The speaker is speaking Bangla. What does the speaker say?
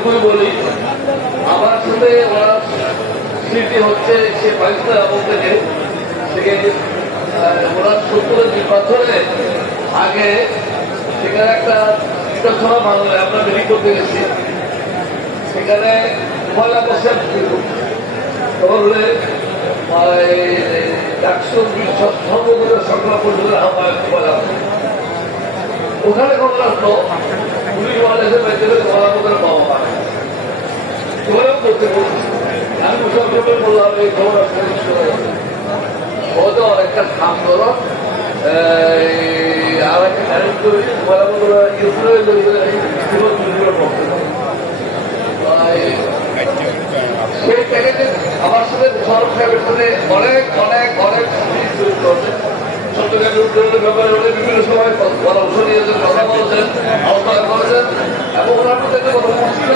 এটুকুই বলি, আমার সাথে ওনার স্মৃতি হচ্ছে সে পাকিস্তান আমল থেকে ওনার 70 নির্বাচনে আগে সেখানে একটা চিত্রসভা বাংলায় আমরা মিটিং করতে গেছি। সেখানে পয়লা বছর হলে সর্বদলীয় সংগ্রাম পরিষদের আহ্বায়ক পয়লা ওখানে খবর আসলো পুলিশ বাংলাদেশের বাইরে কলাপদের বাবা মা ওখানেও করতে বলছি। আমি মুসলমানকে বললাম এই খবর আসলে অনেকটা কাম করো আর একটা ম্যানেজ করি সেই প্যাকেজে আমার সাথে সরব সাহেবের সাথে অনেক অনেক অনেক চট্টগ্রামের উন্নয়নের ব্যাপারে উনি বিভিন্ন সময় পরামর্শ নিয়েছেন, কথা বলেছেন, আলোচনা করেছেন এবং ওনার মধ্যে কোনো মুশকিল